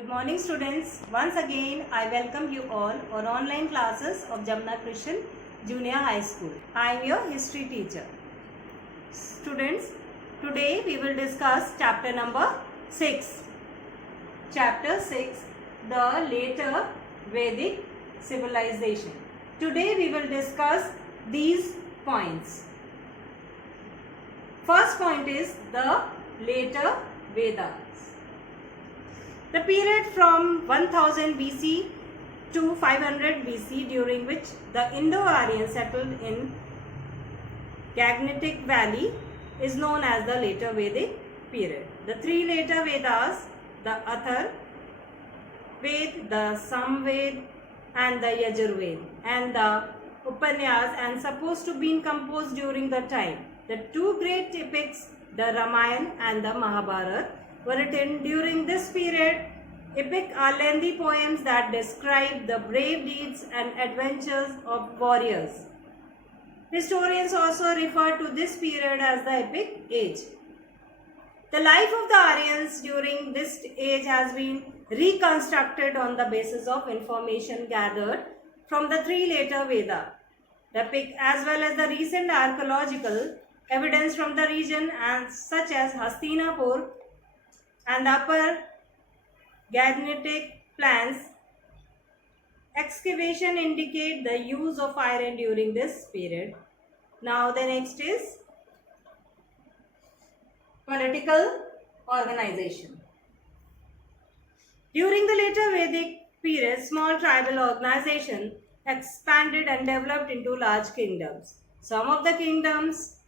Good morning students. Once again I welcome you all for online classes of Jamna Christian Junior High School. I am your history teacher. Students, today we will discuss chapter number 6. Chapter 6, the later Vedic civilization. Today we will discuss these points. First point is the later Vedas. The period from 1000 BC to 500 BC, during which the Indo-Aryans settled in Gangetic Valley, is known as the later Vedic period. The three later Vedas, the Athar Ved, the Samved and the Yajurved, and the Upanyas, and supposed to be composed during the time. The two great epics, the Ramayana and the Mahabharata, were written during this period. Epic are lengthy poems that describe the brave deeds and adventures of warriors. Historians also refer to this period as the epic age. The life of the Aryans during this age has been reconstructed on the basis of information gathered from the three later Vedas. The epic, as well as the recent archaeological evidence from the region, and such as Hastinapur and the upper Gangetic plains excavation, indicate the use of iron during this period. Now the next is political organization. During the later Vedic period, small tribal organizations expanded and developed into large kingdoms. Some of the kingdoms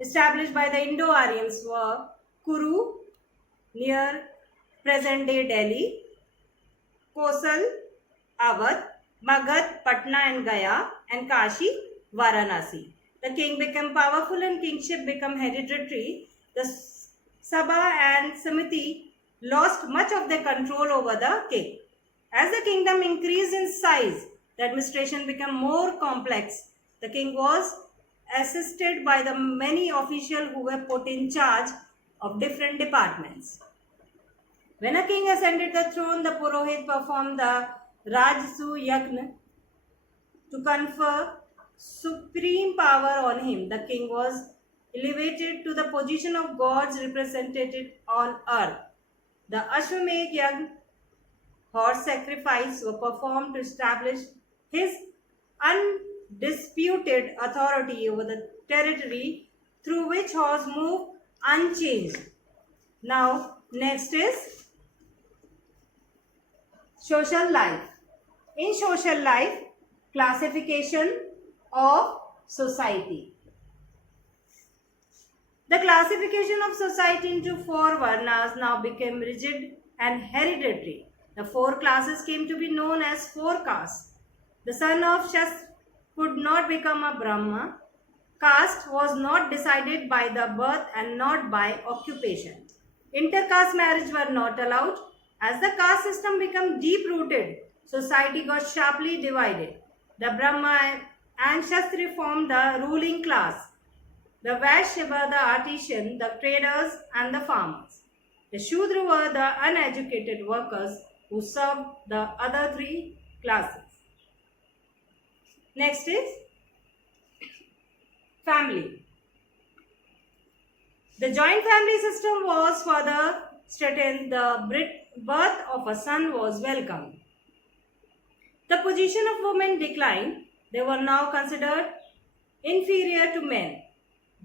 established by the Indo-Aryans were Kuru near present-day Delhi, Kosal, Awadh, Magad, Patna and Gaya, and Kashi, Varanasi. The king became powerful and kingship became hereditary. The Sabha and Samiti lost much of their control over the king. As the kingdom increased in size, the administration became more complex. The king was assisted by the many officials who were put in charge of different departments. When a king ascended the throne, the Purohit performed the Rajsu Yagna to confer supreme power on him. The king was elevated to the position of God's representative on earth. The Ashwamedh Yagna, horse sacrifice, were performed to establish his undisputed authority over the territory through which horse moved unchanged. Now, next is social life. In social life, classification of society. The classification of society into four varnas now became rigid and hereditary. The four classes came to be known as four castes. The son of Shastra could not become a Brahma. Caste was not decided by the birth and not by occupation. Intercaste marriage were not allowed. As the caste system became deep-rooted, society got sharply divided. The Brahma and Kshatriya formed the ruling class. The Vaishya were the artisans, the traders and the farmers. The Shudra were the uneducated workers who served the other three classes. Next is family. The joint family system was further strengthened. The birth of a son was welcomed. The position of women declined. They were now considered inferior to men.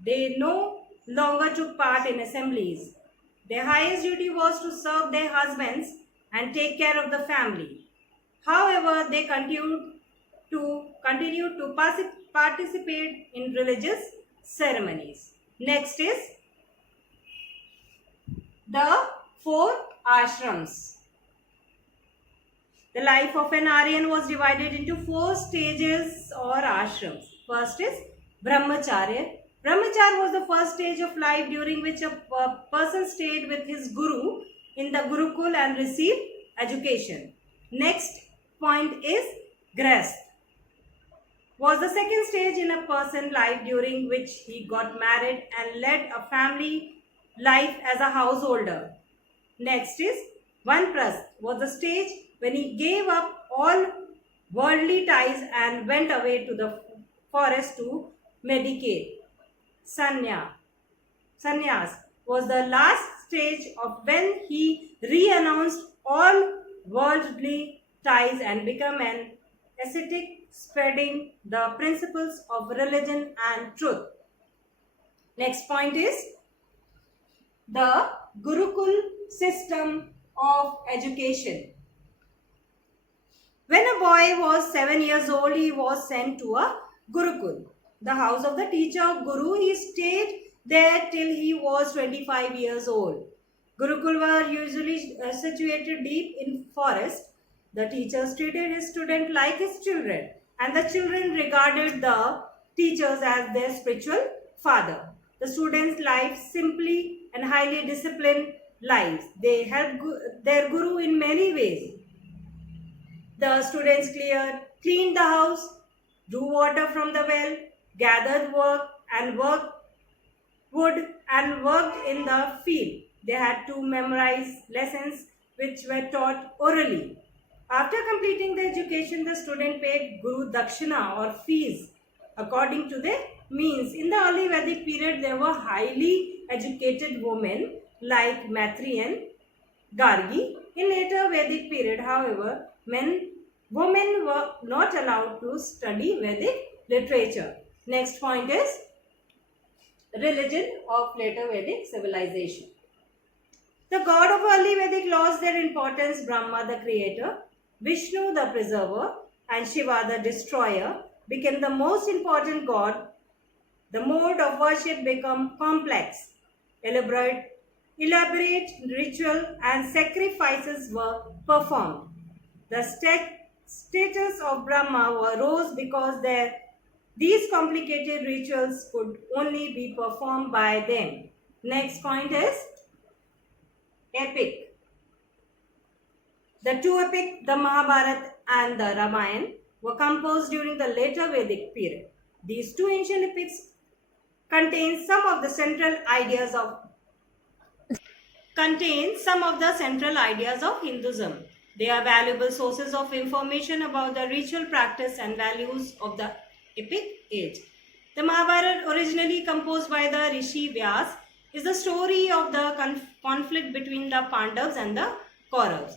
They no longer took part in assemblies. Their highest duty was to serve their husbands and take care of the family. However, they continued to participate in religious ceremonies. Next is the four ashrams. The life of an Aryan was divided into four stages or ashrams. First is Brahmacharya. Brahmacharya was the first stage of life during which a person stayed with his guru in the Gurukul and received education. Next point is Grihastha. Was the second stage in a person's life during which he got married and led a family life as a householder. Next is Vanprast was the stage when he gave up all worldly ties and went away to the forest to meditate. Sanya, Sannyas was the last stage of when he renounced all worldly ties and became an ascetic, spreading the principles of religion and truth. Next point is the Gurukul system of education. When a boy was 7 years old, he was sent to a Gurukul, the house of the teacher of Guru. He stayed there till he was 25 years old. Gurukul were usually situated deep in forest. The teachers treated his student like his children, and the children regarded the teachers as their spiritual father. The students' life simply and highly disciplined lives. They helped their guru in many ways. The students cleaned the house, drew water from the well, gathered wood and worked in the field. They had to memorize lessons which were taught orally. After completing the education, the student paid Guru Dakshina or fees according to their means. In the early Vedic period, there were highly educated women like Maitri and Gargi. In later Vedic period, however, women were not allowed to study Vedic literature. Next point is religion of later Vedic civilization. The god of early Vedic lost their importance. Brahma, the creator, Vishnu, the preserver, and Shiva, the destroyer, became the most important god. The mode of worship became complex. Elaborate ritual and sacrifices were performed. The status of Brahma rose because these complicated rituals could only be performed by them. Next point is epic. The two epics, the Mahabharata and the Ramayana, were composed during the later Vedic period. These two ancient epics contain some of the central ideas of Hinduism. They are valuable sources of information about the ritual practice and values of the epic age. The Mahabharata, originally composed by the Rishi Vyas, is the story of the conflict between the Pandavas and the Kauravas.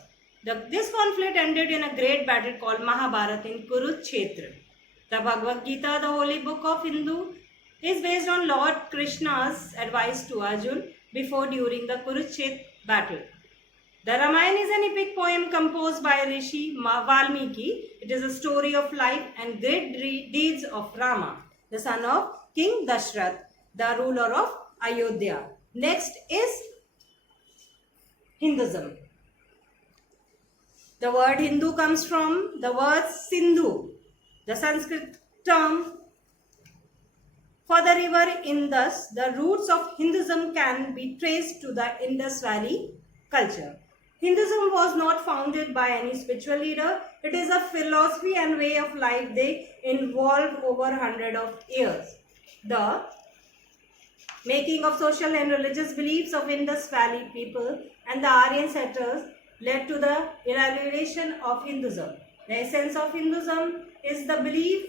This conflict ended in a great battle called Mahabharata in Kurukshetra. The Bhagavad Gita, the holy book of Hindu, is based on Lord Krishna's advice to Arjuna during the Kurukshetra battle. The Ramayana is an epic poem composed by Rishi Valmiki. It is a story of life and great deeds of Rama, the son of King Dashrath, the ruler of Ayodhya. Next is Hinduism. The word Hindu comes from the word Sindhu, the Sanskrit term for the river Indus. The roots of Hinduism can be traced to the Indus Valley culture. Hinduism was not founded by any spiritual leader. It is a philosophy and way of life. They evolved over hundreds of years. The making of social and religious beliefs of Indus Valley people and the Aryan settlers led to the elaboration of Hinduism. The essence of Hinduism is the belief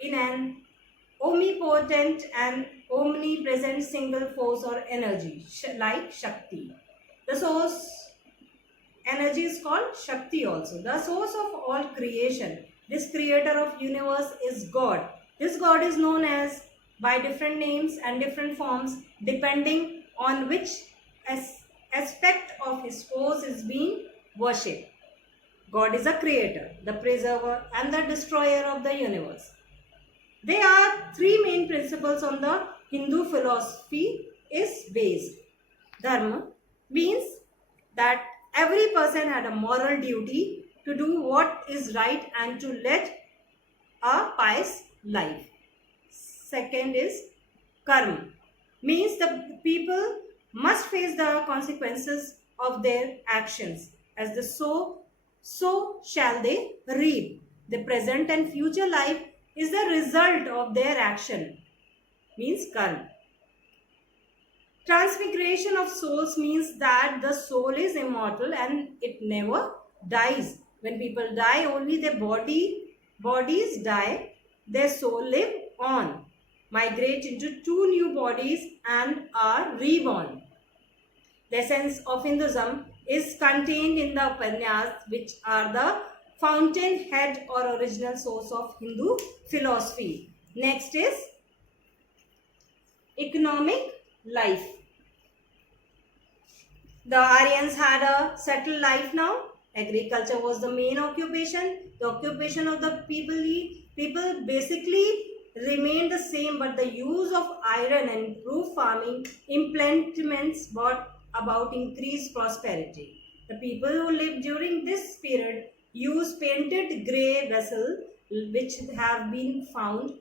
in an omnipotent and omnipresent single force or energy, like Shakti. The source energy is called Shakti also. The source of all creation. This creator of universe is God. This God is known as by different names and different forms depending on which aspect of his force is being worshipped. God is a creator, the preserver and the destroyer of the universe. There are three main principles on the Hindu philosophy is based. Dharma means that every person had a moral duty to do what is right and to lead a pious life. Second is karma, means the people must face the consequences of their actions. As the so shall they reap. The present and future life is the result of their action, means karma. Transmigration of souls means that the soul is immortal and it never dies. When people die, only their bodies die, their soul live on, migrate into two new bodies and are reborn. The essence of Hinduism is contained in the Upanyas, which are the fountainhead or original source of Hindu philosophy. Next is economic life. The Aryans had a settled life now. Agriculture was the main occupation. The occupation of the people basically remained the same, but the use of iron and improved farming implements brought about increased prosperity. The people who lived during this period used painted grey vessels, which have been found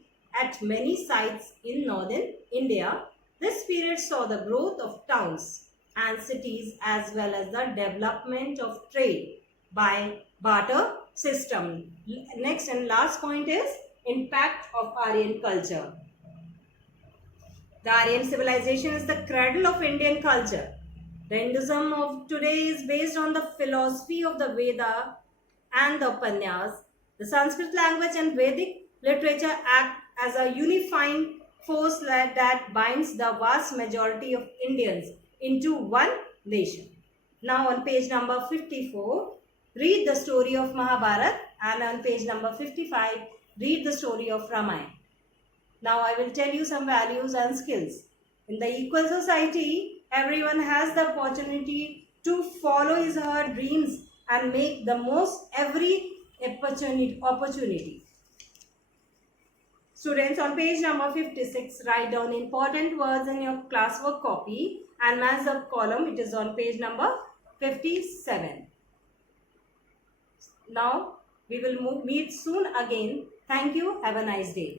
at many sites in northern India. This period saw the growth of towns and cities as well as the development of trade by barter system. Next and last point is impact of Aryan culture. The Aryan civilization is the cradle of Indian culture. The Hinduism of today is based on the philosophy of the Veda and the Upanyas. The Sanskrit language and Vedic literature act as a unifying force that binds the vast majority of Indians into one nation. Now on page number 54, read the story of Mahabharata, and on page number 55, read the story of Ramayana. Now I will tell you some values and skills. In the equal society, everyone has the opportunity to follow his or her dreams and make the most every opportunity. Students, on page number 56, write down important words in your classwork copy and match the column. It is on page number 57. Now, we will meet soon again. Thank you. Have a nice day.